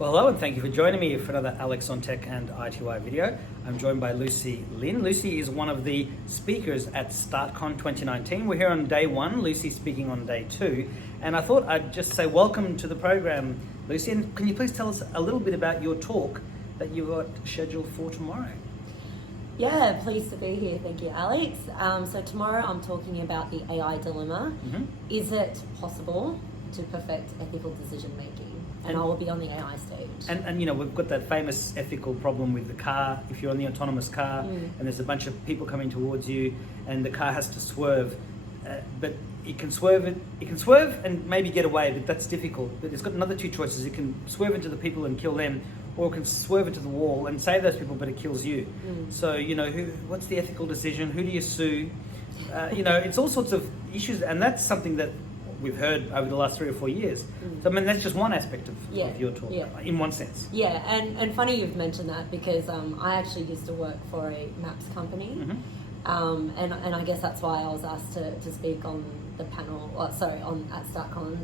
Well, hello and thank you for joining me for another Alex on Tech and ITY video. I'm joined by Lucy Lynn. Lucy is one of the speakers at StartCon 2019. We're here on day one, Lucy's speaking on day two. And I thought I'd just say welcome to the program, Lucy. And can you please tell us a little bit about your talk that you've got scheduled for tomorrow? Yeah, pleased to be here. Thank you, Alex. So tomorrow I'm talking about the AI dilemma. Is it possible to perfect ethical decision making? And I will be on the AI stage. And you know, we've got that famous ethical problem with the car. If you're on the autonomous car and there's a bunch of people coming towards you and the car has to swerve, but it can swerve and maybe get away, but that's difficult. But it's got another two choices. It can swerve into the people and kill them, or it can swerve into the wall and save those people, but it kills you. So, you know, what's the ethical decision? Who do you sue? You know, it's all sorts of issues, and that's something that we've heard over the last 3 or 4 years. So, I mean, that's just one aspect of your talk, in one sense. Yeah, and funny you've mentioned that because I actually used to work for a maps company. And I guess that's why I was asked to speak on the panel, at StartCon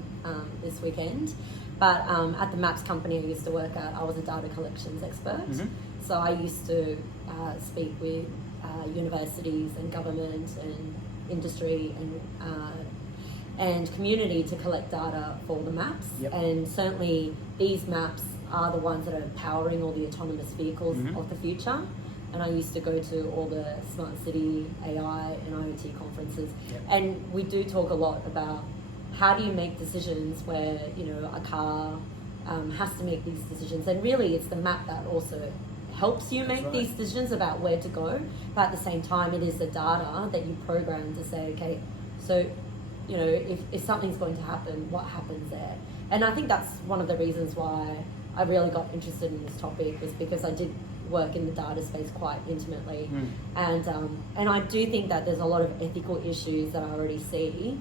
this weekend. But at the maps company I used to work at, I was a data collections expert. So I used to speak with universities and government and industry and community to collect data for the maps. And certainly these maps are the ones that are powering all the autonomous vehicles of the future. And I used to go to all the smart city, AI and IoT conferences. And we do talk a lot about how do you make decisions where, you know, a car has to make these decisions. And really it's the map that also helps you make these decisions about where to go. But at the same time, it is the data that you program to say, okay, so, you know, if something's going to happen, what happens there? And I think that's one of the reasons why I really got interested in this topic, was because I did work in the data space quite intimately. And I do think that there's a lot of ethical issues that I already see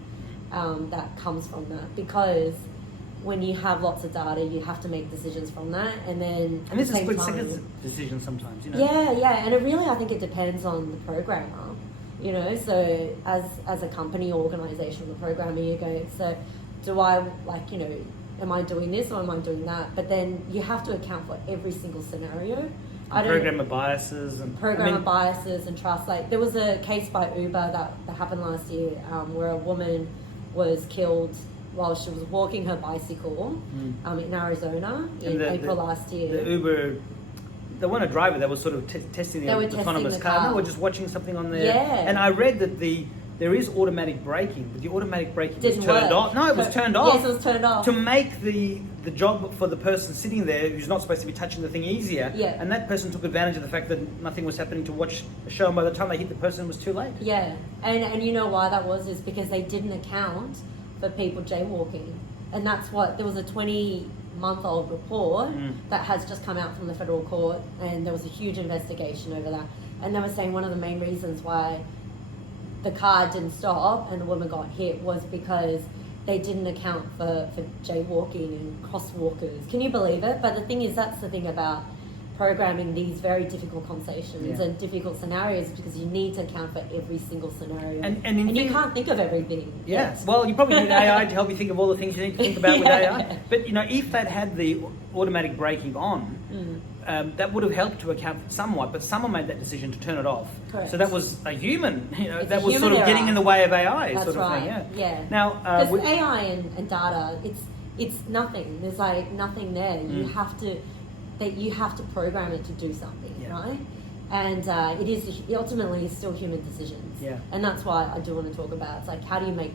that comes from that, because when you have lots of data, you have to make decisions from that, and this is split-second decisions sometimes, you know. Yeah, and I think it depends on the programmer. You know, so as a company or organization, the programmer, you go, so do I, like, you know, am I doing this or am I doing that? But then you have to account for every single scenario. Programmer biases and biases and trust. Like, there was a case by Uber that happened last year where a woman was killed while she was walking her bicycle in Arizona in April last year. The Uber, they weren't a driver, they were sort of testing the autonomous car. They were just watching something on there. And I read that there is automatic braking, but the automatic braking was turned off. No, it was turned off. Yes, it was turned off. To make the job for the person sitting there who's not supposed to be touching the thing easier. And that person took advantage of the fact that nothing was happening to watch a show, and by the time they hit the person, it was too late. Yeah, and you know why that was? Is because they didn't account for people jaywalking. And that's what, there was a 20-month-old report that has just come out from the federal court, and there was a huge investigation over that. And they were saying one of the main reasons why the car didn't stop and the woman got hit was because they didn't account for jaywalking and crosswalkers. Can you believe it? But the thing is, that's the thing about programming these very difficult conversations and difficult scenarios, because you need to account for every single scenario. And you can't think of everything. Well, you probably need AI to help you think of all the things you need to think about with AI. But, you know, if they'd had the automatic braking on, that would have helped to account somewhat, but someone made that decision to turn it off. Correct. So that was a human, you know, that was sort of getting in the way of AI. That's sort of right. thing. Yeah. Now, because AI and data, it's nothing. There's like nothing there. You have to program it to do something, right? And it is ultimately still human decisions. And that's why I do want to talk about, it's like, how do you make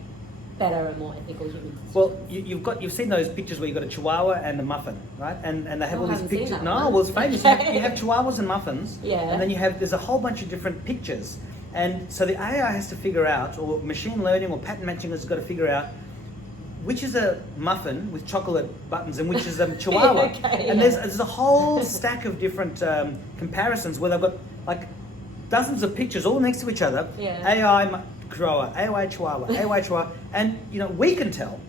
better and more ethical human decisions? Well, you've seen those pictures where you've got a chihuahua and a muffin, right? And they have all these pictures. It's famous. You have chihuahuas and muffins, and then there's a whole bunch of different pictures. And so the AI has to figure out, or machine learning or pattern matching has got to figure out which is a muffin with chocolate buttons and which is a chihuahua. There's a whole stack of different comparisons where they've got like dozens of pictures all next to each other. AI Chihuahua, AI Chihuahua, and you know, we can tell.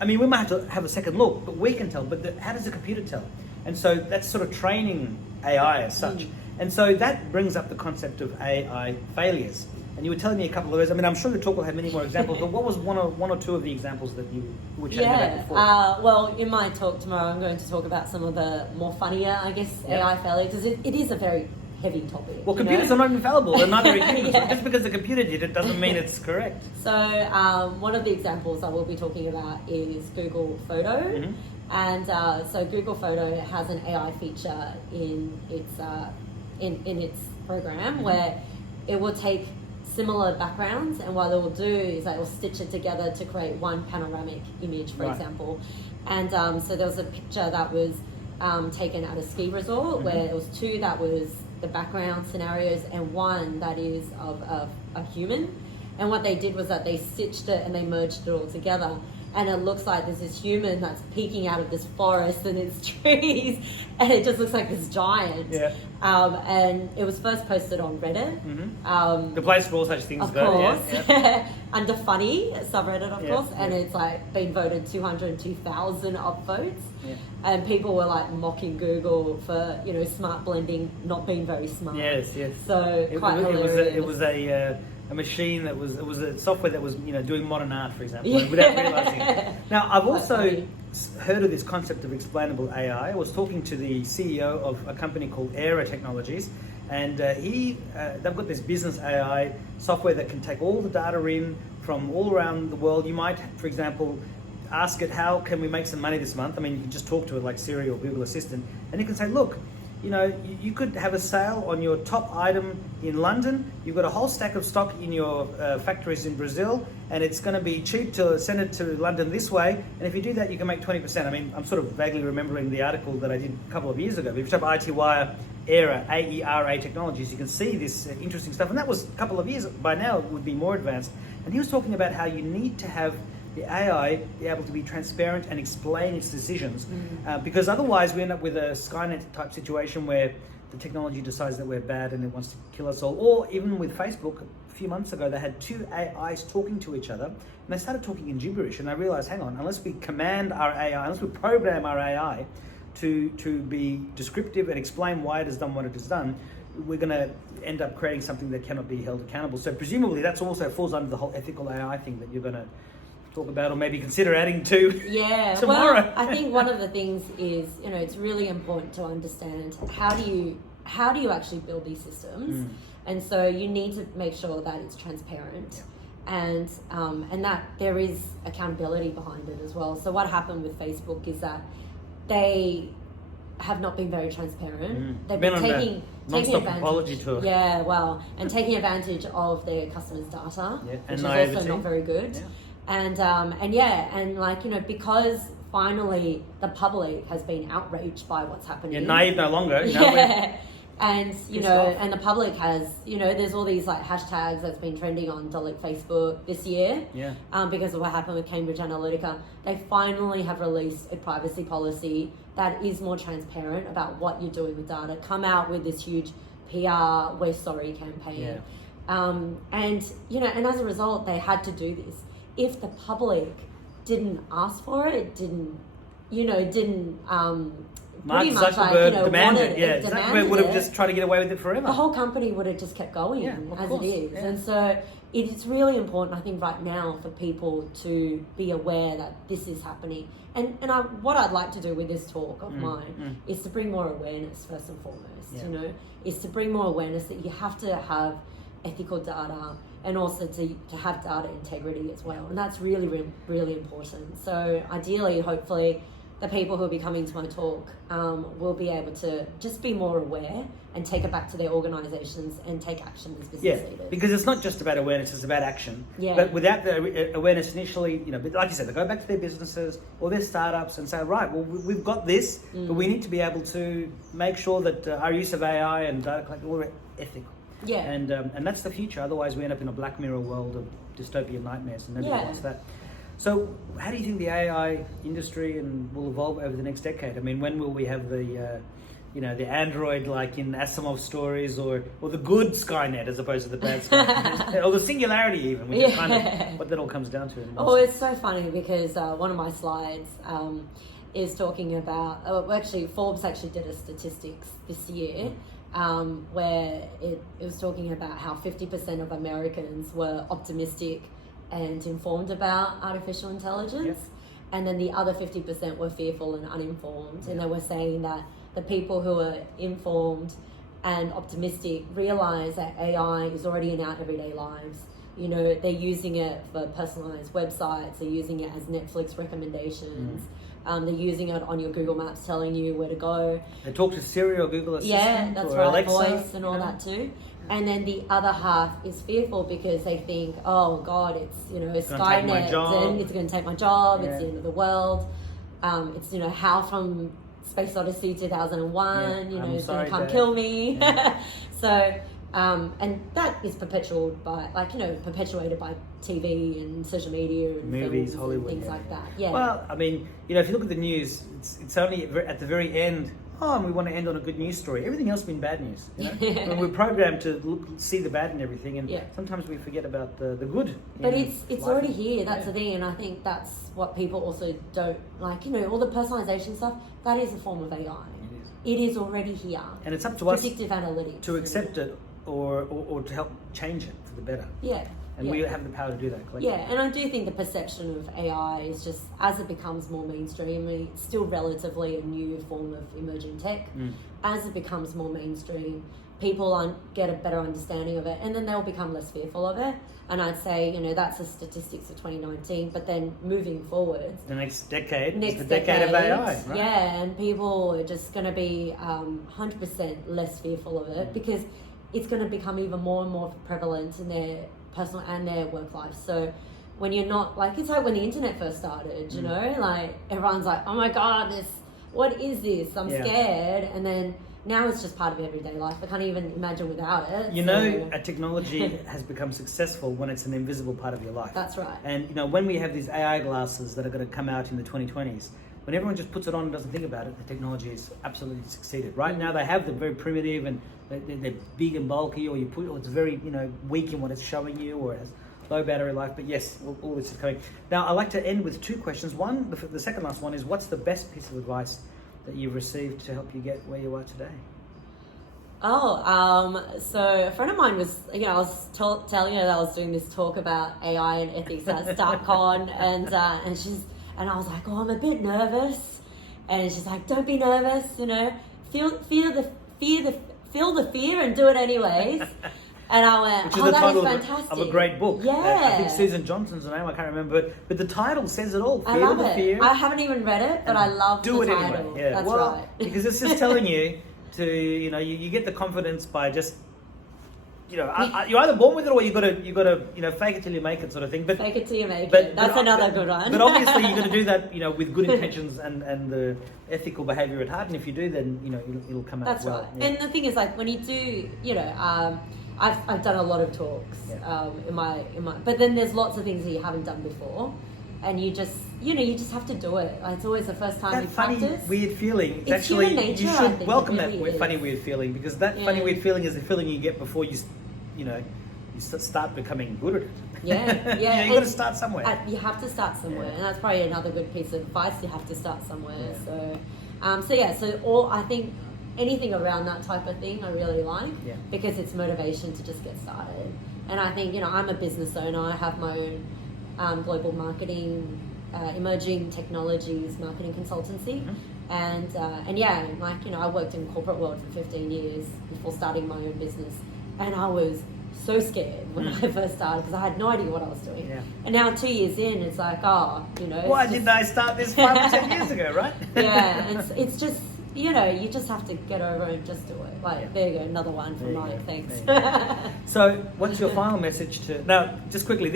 I mean, we might have to have a second look, but we can tell. But how does the computer tell? And so that's sort of training AI as such. And so that brings up the concept of AI failures. And you were telling me a couple of those. I mean, I'm sure the talk will have many more examples, but what was one or two of the examples that you were chatting about before? Well, in my talk tomorrow, I'm going to talk about some of the more funnier, I guess, AI failures, because it is a very heavy topic. Well, computers are not infallible, and neither are humans. Just because the computer did it doesn't mean it's correct. So one of the examples I will be talking about is Google Photo. Mm-hmm. And so Google Photo has an AI feature in its program where it will take similar backgrounds, and what it will do is that it will stitch it together to create one panoramic image, for example. And so there was a picture that was taken at a ski resort where it was two that was the background scenarios and one that is of a human. And what they did was that they stitched it and they merged it all together. And it looks like there's this human that's peeking out of this forest and its trees, and it just looks like this giant. Yeah. And it was first posted on Reddit. The place where all such things Of go. course. Yeah. Under funny subreddit, of course, and it's like been voted 202,000 upvotes. Yeah. And people were like mocking Google for smart blending not being very smart. Yes. So hilarious. It was a machine that was a software that was doing modern art, for example, without realizing it. Now I've also heard of this concept of explainable AI. I was talking to the CEO of a company called Era Technologies, and they've got this business AI software that can take all the data in from all around the world. You might, for example, ask it, how can we make some money this month? I mean, you can just talk to it like Siri or Google Assistant, and you can say, look, you could have a sale on your top item in London. You've got a whole stack of stock in your factories in Brazil, and it's going to be cheap to send it to London this way. And if you do that, you can make 20%. I mean, I'm sort of vaguely remembering the article that I did a couple of years ago. If you type IT Wire Era, AERA Technologies, you can see this interesting stuff. And that was a couple of years. By now, it would be more advanced. And he was talking about how you need to have the AI be able to be transparent and explain its decisions, because otherwise we end up with a Skynet type situation where the technology decides that we're bad and it wants to kill us all. Or even with Facebook, a few months ago, they had two AIs talking to each other, and they started talking in gibberish, and they realized, hang on, unless we command our AI, unless we program our AI to be descriptive and explain why it has done what it has done, we're going to end up creating something that cannot be held accountable. So presumably that's also falls under the whole ethical AI thing that you're going to talk about, or maybe consider adding to tomorrow. Well, I think one of the things is, it's really important to understand how do you actually build these systems, and so you need to make sure that it's transparent, and that there is accountability behind it as well. So what happened with Facebook is that they have not been very transparent. They've been taking advantage. Tour. Yeah, well, and taking advantage of their customers' data, which is naivety. also not very good. Yeah. And because finally the public has been outraged by what's happening. Yeah, naive no longer. And and the public has, there's all these like hashtags that's been trending on Delete Facebook this year. Yeah. Because of what happened with Cambridge Analytica. They finally have released a privacy policy that is more transparent about what you're doing with data. Come out with this huge PR "We're Sorry" campaign. Yeah. And as a result, they had to do this. If the public didn't ask for it, Mark pretty much Zuckerberg demanded, demanded Zuckerberg would have just tried to get away with it forever. The whole company would have just kept going as it is. And so it's really important, I think, right now for people to be aware that this is happening. And what I'd like to do with this talk of mine is to bring more awareness, first and foremost, is to bring more awareness that you have to have ethical data, and also to have data integrity as well. And that's really, really, really important. So ideally, hopefully, the people who will be coming to my talk will be able to just be more aware and take it back to their organisations and take action as business leaders. Because it's not just about awareness, it's about action. Yeah. But without the awareness initially, like you said, they go back to their businesses or their startups and say, right, well, we've got this, but we need to be able to make sure that our use of AI and data collecting are ethical. Yeah. And that's the future. Otherwise, we end up in a Black Mirror world of dystopian nightmares, and nobody wants that. So, how do you think the AI industry will evolve over the next decade? I mean, when will we have the android like in Asimov's stories, or the good Skynet as opposed to the bad Skynet, or the singularity even, which is kind of what that all comes down to. Oh, it's so funny because one of my slides is talking about, actually Forbes actually did a statistics this year where it was talking about how 50% of Americans were optimistic and informed about artificial intelligence. Yep. And then the other 50% were fearful and uninformed. And they were saying that the people who are informed and optimistic realize that AI is already in our everyday lives. You know, they're using it for personalized websites, they're using it as Netflix recommendations, they're using it on your Google Maps telling you where to go. They talk to Siri or Google Assistant, yeah, that's or right, Alexa, voice and all that too. And then the other half is fearful because they think, oh God, it's, you know, Skynet, and it's going to take my job, it's the end of the world. It's, you know, Hal from Space Odyssey 2001, you know, it's going to come kill me. So, and that is perpetuated by TV and social media and movies, Hollywood, and things like that. Yeah. Well, I mean, you know, if you look at the news, it's only at the very end. Oh, and we want to end on a good news story. Everything else has been bad news. You know? And we're programmed to see the bad in everything, and sometimes we forget about the good. But it's already here. That's the thing, and I think that's what people also don't like. You know, all the personalization stuff. That is a form of AI. It is already here. And it's up to us predictive analytics to accept it or to help change it for the better. Yeah. And we have the power to do that collectively. Yeah, and I do think the perception of AI is just, as it becomes more mainstream, it's still relatively a new form of emerging tech. As it becomes more mainstream, people get a better understanding of it, and then they'll become less fearful of it. And I'd say, you know, that's the statistics of 2019, but then moving forward, the next decade is the decade of AI, right? Yeah, and people are just going to be 100% less fearful of it because it's going to become even more and more prevalent in their personal and their work life. So when you're not, like, it's like when the internet first started, you know, like everyone's like, oh my God, what is this? I'm scared. And then now it's just part of everyday life. I can't even imagine without it. You know, a technology has become successful when it's an invisible part of your life. That's right. And, you know, when we have these AI glasses that are going to come out in the 2020s, when everyone just puts it on and doesn't think about it, the technology has absolutely succeeded. Right now they have them very primitive and they're big and bulky, or it's very, you know, weak in what it's showing you, or it has low battery life. But yes, all this is coming. Now, I like to end with two questions. One, the second last one is, what's the best piece of advice that you've received to help you get where you are today? So a friend of mine was, you know, I was telling her that I was doing this talk about AI and ethics at StartCon, and I was like, oh, I'm a bit nervous, and she's like, don't be nervous, you know, feel the fear and do it anyways. And I went, which is the that title is fantastic. of a great book. Yeah. I think Susan Johnson's the name, I can't remember, but the title says it all. I love it. Fear. I haven't even read it, but I love the title. Anyway. Yeah. That's right. Because it's just telling you to, you know, you get the confidence by just, you know, you're either born with it or you got to, you know, fake it till you make it, sort of thing. But fake it till you make it. That's another good one. But obviously, you got to do that, you know, with good intentions and the ethical behaviour at heart. And if you do, then, you know, it'll come out That's well. That's right. Yeah. And the thing is, like, when you do, you know, I've done a lot of talks in my, but then there's lots of things that you haven't done before, and you just have to do it. Like, it's always the first time you practice. That funny, weird feeling. It's actually, human nature, you should welcome really that funny, weird feeling, because that funny, weird feeling is the feeling you get before you start becoming good at it. Yeah. You've got to start somewhere. You have to start somewhere, and that's probably another good piece of advice. You have to start somewhere. Yeah. So I think anything around that type of thing I really like, because it's motivation to just get started. And I think, you know, I'm a business owner. I have my own global marketing, emerging technologies marketing consultancy, and like, you know, I worked in corporate world for 15 years before starting my own business, and I was so scared when I first started because I had no idea what I was doing. And now 2 years in, it's like, oh, you know, why didn't I start this 5 or 10 years ago, right? It's just, you know, you just have to get over and just do it. Like, there you go, another one from Mike. Thanks. So, what's your final message to... Now, just quickly,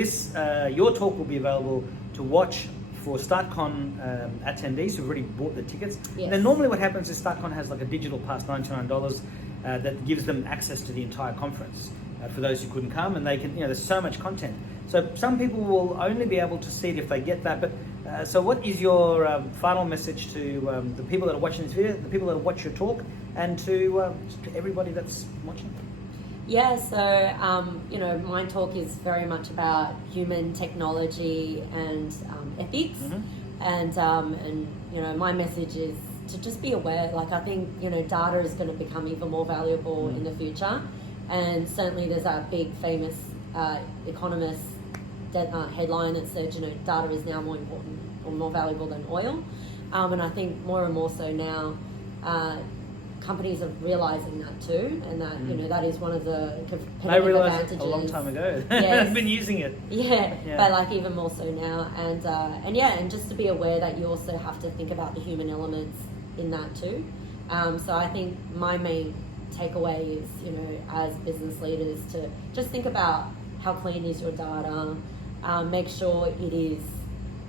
your talk will be available to watch for StartCon attendees who've already bought the tickets. Yes. And then normally what happens is StartCon has like a digital pass, $99, that gives them access to the entire conference for those who couldn't come, and they can, you know, there's so much content. So some people will only be able to see it if they get that, but so what is your final message to the people that are watching this video, the people that watch your talk, and to everybody that's watching? Yeah, so, you know, my talk is very much about human technology and ethics. And you know, my message is to just be aware. Like, I think, you know, data is going to become even more valuable in the future. And certainly there's that big famous economist headline that said, you know, data is now more important or more valuable than oil. And I think more and more so now, companies are realizing that too, and that you know, that is one of the competitive advantages. A long time ago. Yes. I've been using it. Yeah, but like even more so now, and just to be aware that you also have to think about the human elements in that too. So I think my main takeaway is, you know, as business leaders, to just think about how clean is your data. Make sure it is,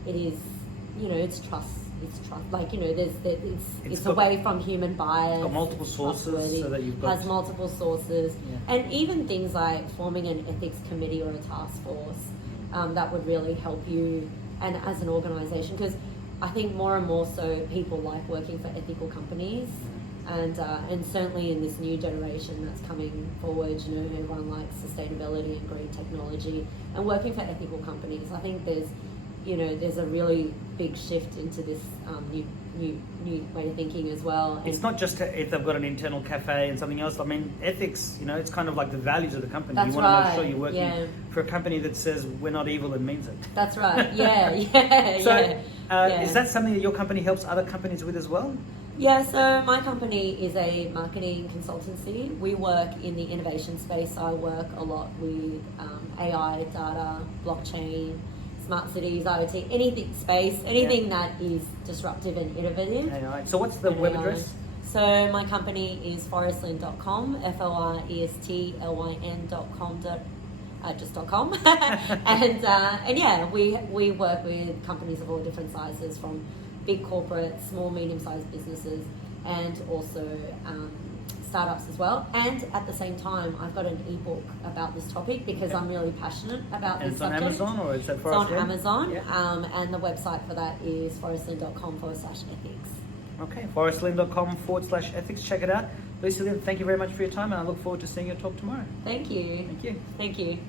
you know, it's trust. It's trust. Like, you know, it's away from human bias. It's got multiple sources, so that you've got... Has multiple sources. Yeah. And even things like forming an ethics committee or a task force, that would really help you, and as an organisation, because I think more and more so people like working for ethical companies, and certainly in this new generation that's coming forward, you know, everyone likes sustainability and green technology, and working for ethical companies. I think there's a really big shift into this new way of thinking as well. And it's not just if they've got an internal cafe and something else. I mean, ethics, you know, it's kind of like the values of the company. That's you want to right. make sure you're working for a company that says we're not evil and means it. That's right. Yeah. Is that something that your company helps other companies with as well? Yeah, so my company is a marketing consultancy. We work in the innovation space. So I work a lot with AI, data, blockchain, smart cities, IoT, anything that is disruptive and innovative. AI. So what's the web address? So my company is ForestLyn.com, FORESTLYN.com, just .com. and yeah, we work with companies of all different sizes, from big corporates, small, medium-sized businesses, and also startups as well. And at the same time, I've got an ebook about this topic because I'm really passionate about this subject. It's on Amazon, or is that ForestLyn? It's on Amazon, and the website for that is forestlyn.com/ethics. Okay, forestlyn.com/ethics. Check it out. Lucy Lynn, thank you very much for your time, and I look forward to seeing your talk tomorrow. Thank you. Thank you. Thank you.